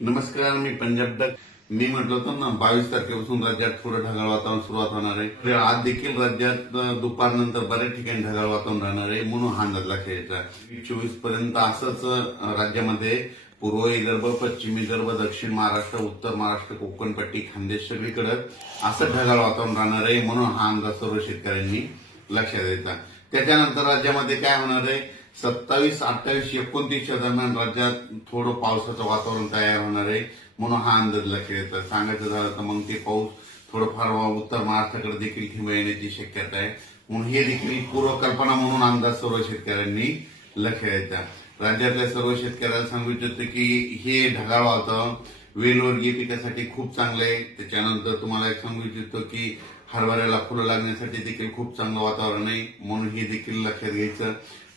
नमस्कार, मी पंजाब डक. मी म्हटलं होतं ना 22 तारखेपासून राज्यात थोडं ढगाळ वातावरण सुरुवात होणार आहे. आज देखील राज्यात दुपारनंतर बऱ्याच ठिकाणी ढगाळ वातावरण राहणार आहे, म्हणून हा अंदाज लक्षात यायचा. 24 पर्यंत असंच राज्यामध्ये पूर्व विदर्भ, पश्चिम विदर्भ, दक्षिण महाराष्ट्र, उत्तर महाराष्ट्र, कोकणपट्टी, खानदेश सगळीकडे असं ढगाळ वातावरण राहणार आहे, म्हणून हा अंदाज सर्व शेतकऱ्यांनी लक्षात द्यायचा. त्याच्यानंतर राज्यामध्ये काय होणार आहे, 27, 28, 29 दरम्यान राज्यात थोडं पावसाचं वातावरण तयार होणार आहे, म्हणून हा अंदाज लक्षात येतं. सांगायचं झालं तर मग ते पाऊस थोडंफार उत्तर महाराष्ट्राकडे देखील थेंब येण्याची शक्यता आहे, म्हणून हे देखील पूर्वकल्पना म्हणून अंदाज सर्व शेतकऱ्यांनी लक्षात द्यायचा. राज्यातल्या सर्व शेतकऱ्यांना सांगू इच्छितो की हे ढगाळ वातावरण वेलवर्गीय पिकासाठी खूप चांगलं आहे. त्याच्यानंतर तुम्हाला एक सांगू इच्छितो की हरभऱ्याला फुलं लागण्यासाठी देखील खूप चांगलं वातावरण आहे, म्हणून हे देखील लक्षात घ्यायचं.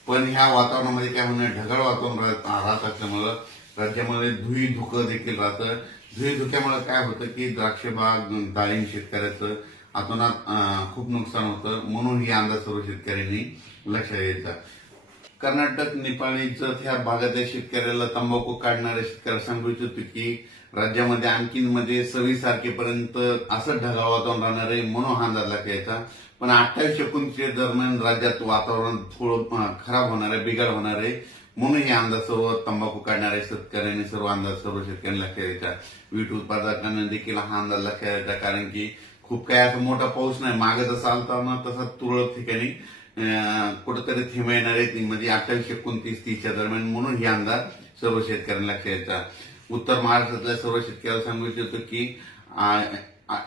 पण ह्या वातावरणामध्ये काय होणार, ढगाळ वातावरण राहत असल्यामुळं राज्यामध्ये धुई धुकं देखील राहतं. धुई धुक्यामुळे काय होतं की द्राक्ष बाग, डाळिंब शेतकऱ्याचं अतोनात खूप नुकसान होतं, म्हणून ही अंदाज सर्व शेतकऱ्यांनी लक्षात घ्यायचा. कर्नाटक, नेपाळीचं त्या भागातील शेतकऱ्याला तंबाखू काढणाऱ्या शेतकऱ्याला सांगू इच्छितो की राज्यामध्ये आणखीन 26 तारखेपर्यंत असं ढगाळ वातावरण राहणार आहे, म्हणून हा अंदाज लक्षात घ्यायचा. पण 28-29 दरम्यान राज्यात वातावरण थोडं खराब होणार आहे, बिघाड होणार आहे, म्हणून हे अंदाज सर्व तंबाखू काढणाऱ्या शेतकऱ्यांनी सर्व शेतकऱ्यांनी लक्षात द्यायचा. वीट उत्पादकांना देखील हा अंदाज लक्षात द्यायचा, कारण की खूप काही असा मोठा पाऊस नाही, मागे जसा आलता ना तसा तुरळक ठिकाणी कुठेतरी थेंब येणार आहे, म्हणजे 28-29-30 दरम्यान, म्हणून हे अंदाज सर्व शेतकऱ्यांना लक्षात द्यायचा. उत्तर महाराष्ट्रातल्या सर्व शेतकऱ्यांना सांगू इच्छितो की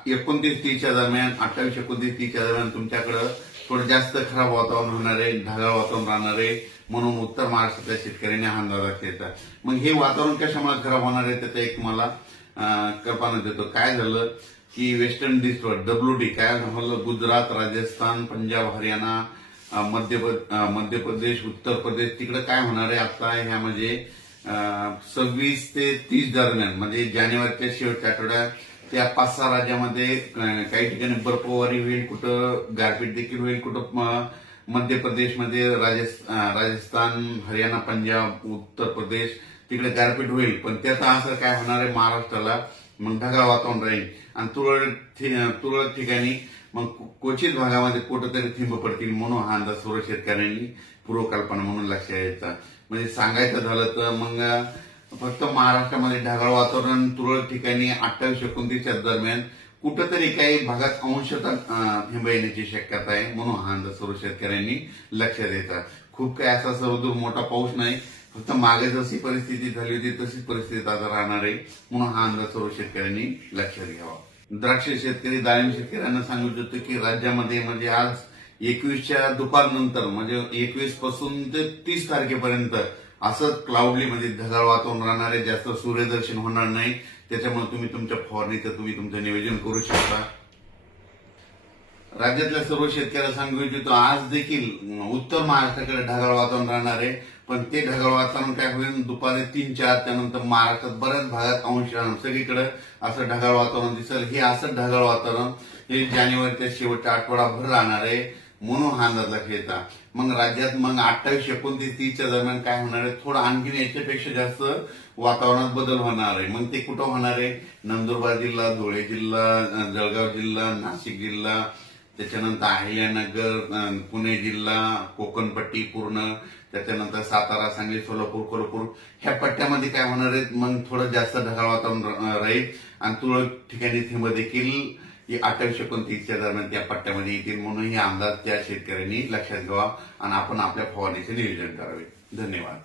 29-30 दरम्यान, 28-29-30 दरम्यान तुमच्याकडे थोडं जास्त खराब वातावरण होणार आहे, ढगाळ वातावरण राहणार आहे, म्हणून उत्तर महाराष्ट्रातल्या शेतकऱ्यांनी हा अंदाज लक्षात द्यायचा. मग हे वातावरण कशामुळे खराब होणार आहे त्याचा एक मला कल्पना देतो. काय झालं की वेस्टर्न डिस्टर्ब WD काय झालं, गुजरात, राजस्थान, पंजाब, हरियाणा, मध्य प्रदेश, उत्तर प्रदेश तिकडे काय होणार आहे आता ह्यामध्ये 26 ते 30 दरम्यान, म्हणजे जानेवारीच्या शेवटच्या आठवड्यात त्या 5-6 राज्यामध्ये काही ठिकाणी बर्फवारी होईल, कुठं गारपीट देखील होईल, कुठं मध्य प्रदेशमध्ये, राजस्थान, हरियाणा, पंजाब, उत्तर प्रदेश तिकडे गारपीट होईल. पण त्याचा असर काय होणार आहे महाराष्ट्राला, मग ढगाळ वातावरण राहील आणि तुरळक ठिकाणी मग क्वचित भागामध्ये कुठेतरी थेंब पडतील, म्हणून हा अंदाज सर्व शेतकऱ्यांनी पूर्वकल्पना म्हणून लक्षात घ्यायचा. म्हणजे सांगायचं झालं तर मग फक्त महाराष्ट्रामध्ये ढगाळ वातावरण तुरळक ठिकाणी 28-29 दरम्यान कुठंतरी काही भागात अंशतः थेंब येण्याची शक्यता आहे, म्हणून हा अंदाज सर्व शेतकऱ्यांनी लक्षात द्यायचा. खूप काही असा सर्वदूर मोठा पाऊस नाही, फक्त मागे जशी परिस्थिती झाली होती तशीच परिस्थिती आता राहणार आहे, म्हणून हा अंदाज सर्व शेतकऱ्यांनी लक्षात घ्यावा. द्राक्ष शेतकरी, डाळिंब शेतकऱ्यांना सांगू इच्छितो की राज्यामध्ये म्हणजे आज 21च्या दुपारनंतर, म्हणजे 21 पासून ते 30 तारखेपर्यंत असं क्लाउडली म्हणजे ढगाळ वातावरण राहणार आहे, जास्त सूर्यदर्शन होणार नाही. त्याच्यामुळे तुम्ही तुमच्या फवारणीचं तुमचं नियोजन करू शकता. राज्यातल्या सर्व शेतकऱ्यांना सांगू इच्छितो आज देखील उत्तर महाराष्ट्राकडे ढगाळ वातावरण राहणार आहे, पण ते ढगाळ वातावरण काय होईल, दुपारी 3-4 त्यानंतर महाराष्ट्रात बऱ्याच भागात सगळीकडे असं ढगाळ वातावरण दिसेल. हे असं ढगाळ वातावरण हे जानेवारीच्या शेवटच्या आठवडाभर राहणार आहे, म्हणून हा अंदाज लक्षात येता. मग राज्यात मग 28-29-30 दरम्यान काय होणार आहे, थोडं आणखीन याच्यापेक्षा जास्त वातावरणात बदल होणार आहे. मग ते कुठं होणार आहे, नंदुरबार जिल्हा, धुळे जिल्हा, जळगाव जिल्हा, नाशिक जिल्हा, त्याच्यानंतर अहिल्यानगर, पुणे जिल्हा, कोकणपट्टी पूर्ण, त्याच्यानंतर सातारा, सांगली, सोलापूर, कोल्हापूर ह्या पट्ट्यामध्ये काय होणार आहे, मग थोडं जास्त ढगाळ वातावरण राहील आणि तुरळक ठिकाणी थेंब देखील 28-29 दरम्यान त्या पट्ट्यामध्ये येतील, म्हणून हे अंदाज त्या शेतकऱ्यांनी लक्षात घ्यावा आणि आपण आपल्या फवारणीचे नियोजन करावे. धन्यवाद.